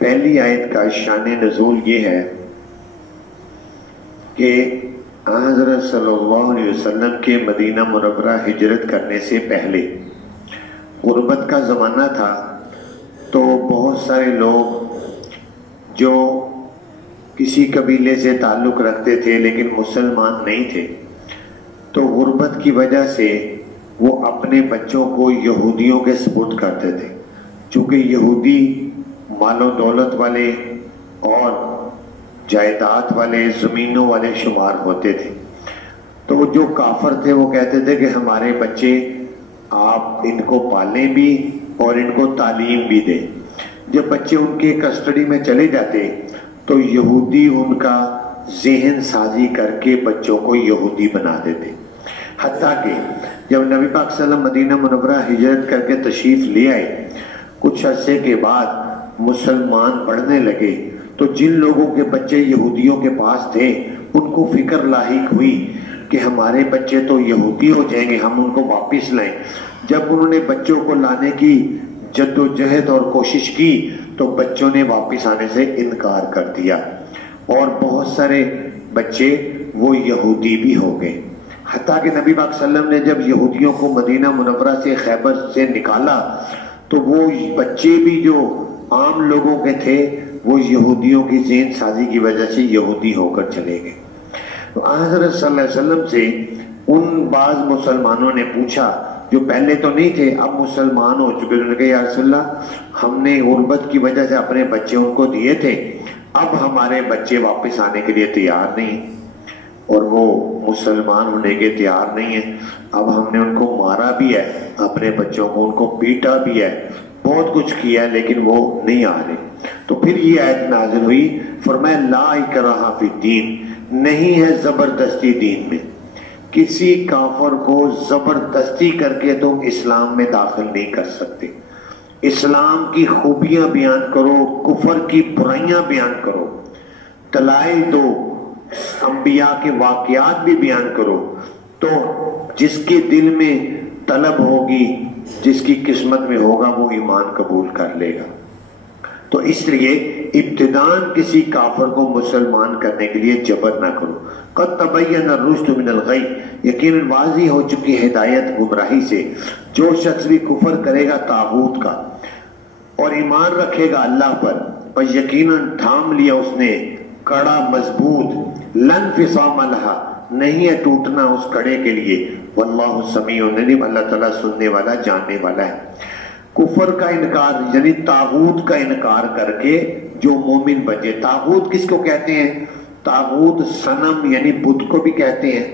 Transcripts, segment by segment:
پہلی آیت کا شان نزول یہ ہے کہ حضرت صلی اللہ علیہ وسلم کے مدینہ منورہ ہجرت کرنے سے پہلے غربت کا زمانہ تھا، تو بہت سارے لوگ جو کسی قبیلے سے تعلق رکھتے تھے لیکن مسلمان نہیں تھے، تو غربت کی وجہ سے وہ اپنے بچوں کو یہودیوں کے سپرد کرتے تھے، چونکہ یہودی مال و دولت والے اور جائیداد والے، زمینوں والے شمار ہوتے تھے۔ تو جو کافر تھے وہ کہتے تھے کہ ہمارے بچے آپ ان کو پالیں بھی اور ان کو تعلیم بھی دیں۔ جب بچے ان کے کسٹڈی میں چلے جاتے تو یہودی ان کا ذہن سازی کر کے بچوں کو یہودی بنا دیتے، حتیٰ کہ جب نبی پاک صلی اللہ علیہ وسلم مدینہ منورہ ہجرت کر کے تشریف لے آئے، کچھ عرصے کے بعد مسلمان بڑھنے لگے، تو جن لوگوں کے بچے یہودیوں کے پاس تھے ان کو فکر لاحق ہوئی کہ ہمارے بچے تو یہودی ہو جائیں گے، ہم ان کو واپس لائیں۔ جب انہوں نے بچوں کو لانے کی جد و جہد اور کوشش کی تو بچوں نے واپس آنے سے انکار کر دیا، اور بہت سارے بچے وہ یہودی بھی ہو گئے، حتیٰ کہ نبی پاک صلی اللہ علیہ وسلم نے جب یہودیوں کو مدینہ منورہ سے خیبر سے نکالا تو وہ بچے بھی جو عام لوگوں کے تھے وہ یہودیوں کی ذہن سازی کی وجہ سے یہودی ہو کر چلے گئے۔ تو حضرت صلی اللہ علیہ وسلم سے ان بعض مسلمانوں نے پوچھا جو پہلے تو نہیں تھے، اب مسلمان ہو چکے، انہوں نے کہا یا رسول اللہ ہم نے غربت کی وجہ سے اپنے بچے ان کو دیے تھے، اب ہمارے بچے واپس آنے کے لیے تیار نہیں اور وہ مسلمان ہونے کے تیار نہیں ہیں، اب ہم نے ان کو مارا بھی ہے، اپنے بچوں کو ان کو پیٹا بھی ہے، بہت کچھ کیا ہے، لیکن وہ نہیں آ رہے۔ تو پھر یہ آیت نازل ہوئی، فرمایا لا اکراہ فی الدین، نہیں ہے زبردستی دین میں، کسی کافر کو زبردستی کر کے تم اسلام میں داخل نہیں کر سکتے۔ اسلام کی خوبیاں بیان کرو، کفر کی برائیاں بیان کرو، دلائل دو، انبیاء کے واقعات بھی بیان کرو، تو جس کے دل میں طلب ہوگی، جس کی قسمت میں ہوگا وہ ایمان قبول کر لے گا۔ تو اس لیے ابتداءً کسی کافر کو مسلمان کرنے کے لیے جبر نہ کرو۔ قد تبین الرشد من الغی، یقیناً واضح ہو چکی ہدایت گمراہی سے۔ جو شخص بھی کفر کرے گا طاغوت کا اور ایمان رکھے گا اللہ پر یقیناً تھام لیا اس نے کڑا مضبوط، لن فصام لہا، نہیں ہے ٹوٹنا اس کڑے کے لیے، واللہ سمیع علیم، اللہ تعالیٰ سننے والا جاننے والا ہے۔ کفر کا انکار یعنی طاغوت کا انکار کر کے جو مومن بچے، طاغوت کس کو کہتے ہیں؟ طاغوت صنم یعنی بت کو بھی کہتے ہیں،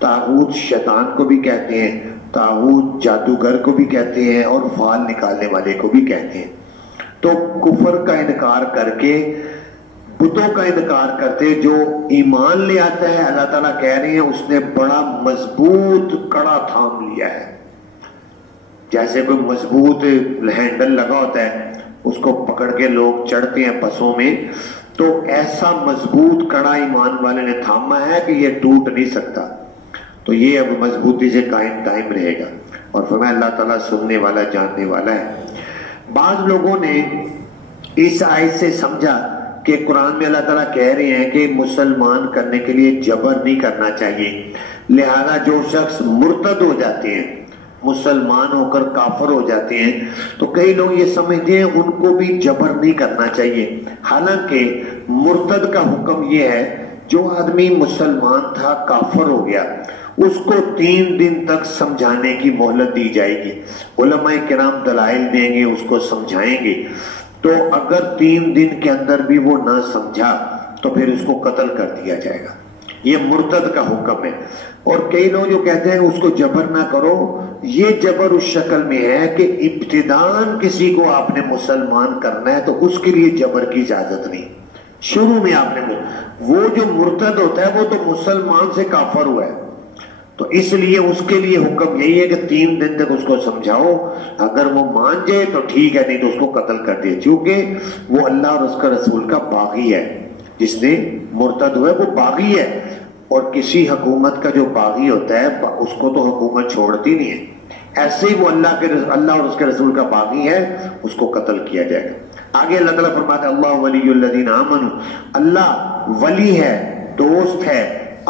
طاغوت شیطان کو بھی کہتے ہیں، طاغوت جادوگر کو بھی کہتے ہیں، اور فال نکالنے والے کو بھی کہتے ہیں۔ تو کفر کا انکار کر کے بتوں کا انکار کرتے جو ایمان لے آتا ہے، اللہ تعالیٰ کہہ رہے ہیں اس نے بڑا مضبوط کڑا تھام لیا ہے، جیسے کوئی مضبوط ہینڈل لگا ہوتا ہے اس کو پکڑ کے لوگ چڑھتے ہیں بسوں میں، تو ایسا مضبوط کڑا ایمان والے نے تھاما ہے کہ یہ ٹوٹ نہیں سکتا، تو یہ اب مضبوطی سے قائم دائم رہے گا۔ اور فرمایا اللہ تعالیٰ سننے والا جاننے والا ہے۔ بعض لوگوں نے اس آیت سے سمجھا کہ قرآن میں اللہ تعالیٰ کہہ رہے ہیں کہ مسلمان کرنے کے لیے جبر نہیں کرنا چاہیے، لہذا جو شخص مرتد ہو جاتے ہیں، مسلمان ہو کر کافر ہو جاتے ہیں، تو کئی لوگ یہ سمجھتے ہیں ان کو بھی جبر نہیں کرنا چاہیے۔ حالانکہ مرتد کا حکم یہ ہے، جو آدمی مسلمان تھا کافر ہو گیا اس کو 3 دن تک سمجھانے کی مہلت دی جائے گی، علماء کرام دلائل دیں گے، اس کو سمجھائیں گے، تو اگر 3 دن کے اندر بھی وہ نہ سمجھا تو پھر اس کو قتل کر دیا جائے گا۔ یہ مرتد کا حکم ہے۔ اور کئی لوگ جو کہتے ہیں اس کو جبر نہ کرو، یہ جبر اس شکل میں ہے کہ ابتداءً کسی کو آپ نے مسلمان کرنا ہے تو اس کے لیے جبر کی اجازت نہیں، شروع میں آپ نے وہ جو مرتد ہوتا ہے وہ تو مسلمان سے کافر ہوا ہے، تو اس لیے اس کے لیے حکم یہی ہے کہ 3 دن تک اس کو سمجھاؤ، اگر وہ مان جائے تو ٹھیک ہے، نہیں تو اس کو قتل کر دیا، کیونکہ وہ اللہ اور اس کا رسول کا باغی ہے، جس نے مرتد ہوا ہے وہ باغی ہے، اور کسی حکومت کا جو باغی ہوتا ہے اس کو تو حکومت چھوڑتی نہیں ہے، ایسے ہی وہ اللہ اور اس کے رسول کا باغی ہے، اس کو قتل کیا جائے گا۔ آگے اللہ تعالیٰ فرماتے ہیں اللہ ولی الذین آمنوا، اللہ ولی ہے، دوست ہے،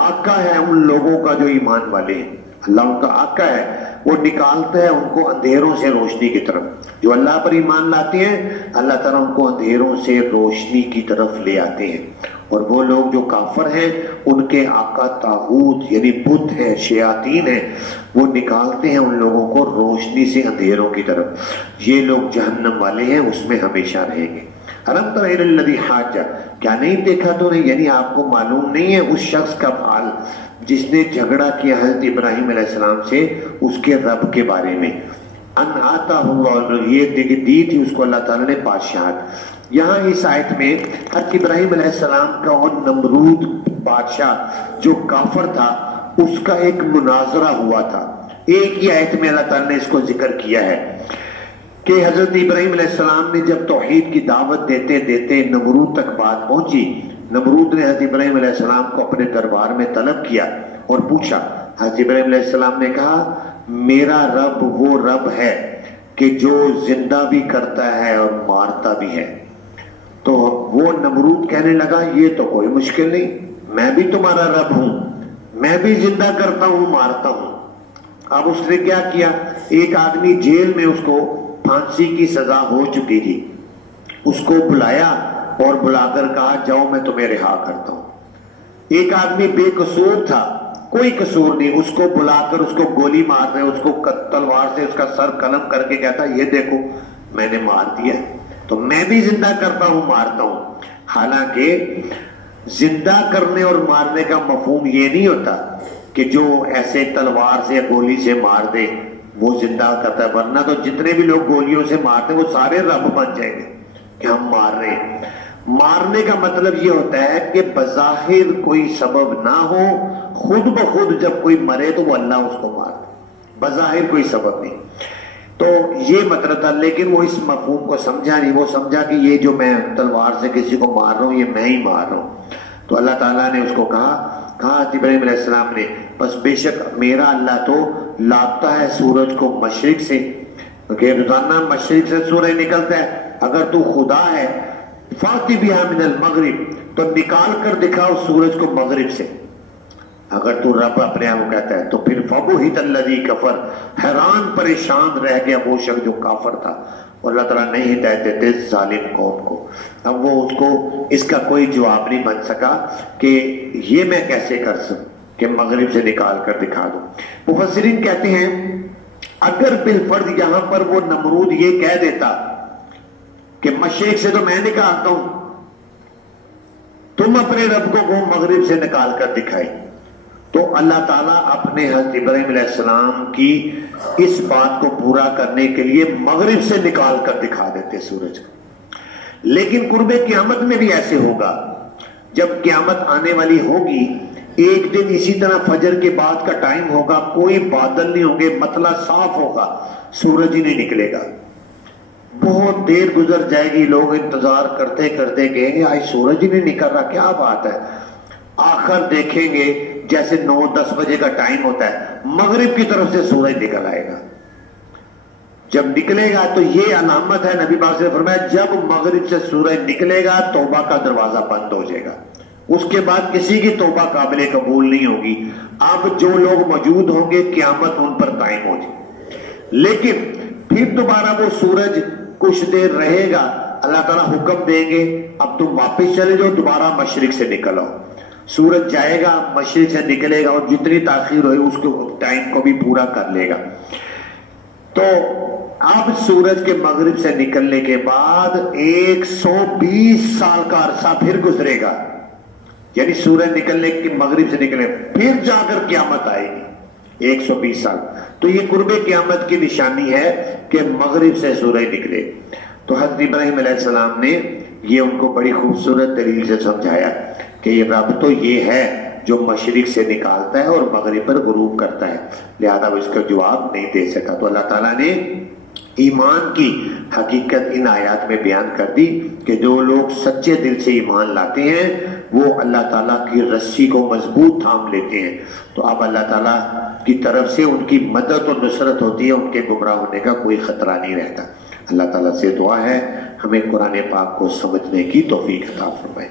آقا ہے ان لوگوں کا جو ایمان والے ہیں۔ اللہ ان کا آقا ہے، وہ نکالتا ہے ان کو اندھیروں سے روشنی کی طرف۔ جو اللہ پر ایمان لاتے ہیں اللہ تعالیٰ ان کو اندھیروں سے روشنی کی طرف لے آتے ہیں، اور وہ لوگ جو کافر ہیں ان کے آقا طاغوت یعنی بت ہیں، شیاطین ہیں، وہ نکالتے ہیں ان لوگوں کو روشنی سے اندھیروں کی طرف۔ یہ لوگ جہنم والے ہیں، اس میں ہمیشہ رہیں گے۔ الم تر الی الذی حاج، کیا نہیں دیکھا تو نے، یعنی آپ کو معلوم نہیں ہے اس شخص کا حال جس نے جھگڑا کیا حضرت ابراہیم علیہ السلام سے اس کے رب کے بارے میں، ان آتا ہوا، یہ دی تھی اس کو اللہ تعالیٰ نے بادشاہت۔ یہاں اس آیت میں حضرت ابراہیم علیہ السلام کا اور نمرود بادشاہ جو کافر تھا اس کا ایک مناظرہ ہوا تھا۔ ایک ہی آیت میں اللہ تعالیٰ نے اس کو ذکر کیا ہے کہ حضرت ابراہیم علیہ السلام نے جب توحید کی دعوت دیتے دیتے نمرود تک بات پہنچی، نمرود نے حضرت ابراہیم علیہ السلام کو اپنے دربار میں طلب کیا اور پوچھا۔ حضرت ابراہیم علیہ السلام نے کہا میرا رب وہ رب ہے کہ جو زندہ بھی کرتا ہے اور مارتا بھی ہے۔ تو وہ نمرود کہنے لگا یہ تو کوئی مشکل نہیں، میں بھی تمہارا رب ہوں، میں بھی زندہ کرتا ہوں مارتا ہوں۔ اب اس نے کیا کیا، ایک آدمی جیل میں اس کو پھانسی کی سزا ہو چکی تھی، اس کو بلایا اور بلا کر کہا جاؤ میں تمہیں رہا کرتا ہوں۔ ایک آدمی بے قصور تھا، کوئی قصور نہیں، اس کو بلا کر اس کو گولی مار رہے، اس کو تلوار سے اس کا سر قلم کر کے کہتا یہ دیکھو میں نے مار دیا، تو میں بھی زندہ کرتا ہوں مارتا ہوں۔ حالانکہ زندہ کرنے اور مارنے کا مفہوم یہ نہیں ہوتا کہ جو ایسے تلوار سے یا گولی سے مار دے وہ زندہ کرتا ہے، ورنہ تو جتنے بھی لوگ گولیوں سے مارتے ہیں وہ سارے رب بن جائیں گے کہ ہم مار رہے ہیں۔ مارنے کا مطلب یہ ہوتا ہے کہ بظاہر کوئی سبب نہ ہو، خود بخود جب کوئی مرے تو وہ اللہ اس کو مار دے، بظاہر کوئی سبب نہیں۔ تو یہ مطلب تھا، لیکن وہ اس مفہوم کو سمجھا نہیں، وہ سمجھا کہ یہ جو میں تلوار سے کسی کو مار رہا ہوں یہ میں ہی مار رہا ہوں۔ تو اللہ تعالیٰ نے اس کو کہا ابراہیم علیہ السلام نے بس بے شک میرا اللہ تو لاتا ہے سورج کو مشرق سے، کہ روزانہ مشرق سے سورج نکلتا ہے، اگر تو خدا ہے فاتی بہا من المغرب تو نکال کر دکھاؤ سورج کو مغرب سے۔ اگر تو رب اپنے آپ کو کہتا ہے تو پھر فبہت الذی کفر، حیران پریشان رہ گیا وہ شخص جو کافر تھا، اور اللہ تعالیٰ نہیں ہدایت دیتے ظالم قوم کو۔ اب وہ اس کو اس کا کوئی جواب نہیں بن سکا کہ یہ میں کیسے کر سکوں کہ مغرب سے نکال کر دکھا دوں۔ مفسرین کہتے ہیں اگر بالفرض یہاں پر وہ نمرود یہ کہہ دیتا کہ مشرق سے تو میں نکالتا ہوں، تم اپنے رب کو مغرب سے نکال کر دکھائی، تو اللہ تعالیٰ اپنے حضرت ابراہیم علیہ السلام کی اس بات کو پورا کرنے کے لیے مغرب سے نکال کر دکھا دیتے سورج کو۔ لیکن قرب قیامت میں بھی ایسے ہوگا، جب قیامت آنے والی ہوگی ایک دن اسی طرح فجر کے بعد کا ٹائم ہوگا، کوئی بادل نہیں ہوں گے، مطلع صاف ہوگا، سورج ہی نہیں نکلے گا، بہت دیر گزر جائے گی، لوگ انتظار کرتے کرتے کہیں گے آج سورج ہی نہیں نکل رہا، کیا بات ہے؟ آخر دیکھیں گے جیسے 9-10 بجے کا ٹائم ہوتا ہے مغرب کی طرف سے سورج نکل آئے گا۔ جب نکلے گا تو یہ علامت ہے، نبی پاک نے فرمایا جب مغرب سے سورج نکلے گا توبہ کا دروازہ بند ہو جائے گا، اس کے بعد کسی کی توبہ قابل قبول نہیں ہوگی۔ اب جو لوگ موجود ہوں گے قیامت ان پر قائم ہو جائے، لیکن پھر دوبارہ وہ سورج کچھ دیر رہے گا، اللہ تعالیٰ حکم دیں گے اب تم واپس چلے جاؤ، دوبارہ مشرق سے نکل آؤ۔ سورج جائے گا مشرق سے نکلے گا اور جتنی تاخیر ہوئی اس کو ٹائم کو بھی پورا کر لے گا۔ تو اب سورج کے مغرب سے نکلنے کے بعد 120 سال کا عرصہ پھر گزرے گا، یعنی سورج نکلنے کی مغرب سے نکلے پھر جا کر قیامت آئے گی 120 سال۔ تو یہ قرب قیامت کی نشانی ہے کہ مغرب سے سورج نکلے۔ تو حضرت ابراہیم علیہ السلام نے یہ ان کو بڑی خوبصورت دلیل سے سمجھایا کہ یہ رب تو یہ ہے جو مشرق سے نکالتا ہے اور مغرب پر غروب کرتا ہے، لہذا وہ اس کا جواب نہیں دے سکا۔ تو اللہ تعالیٰ نے ایمان کی حقیقت ان آیات میں بیان کر دی کہ جو لوگ سچے دل سے ایمان لاتے ہیں وہ اللہ تعالیٰ کی رسی کو مضبوط تھام لیتے ہیں، تو اب اللہ تعالیٰ کی طرف سے ان کی مدد و نصرت ہوتی ہے، ان کے گمراہ ہونے کا کوئی خطرہ نہیں رہتا۔ اللہ تعالیٰ سے دعا ہے ہمیں قرآن پاک کو سمجھنے کی توفیق عطا فرمائے۔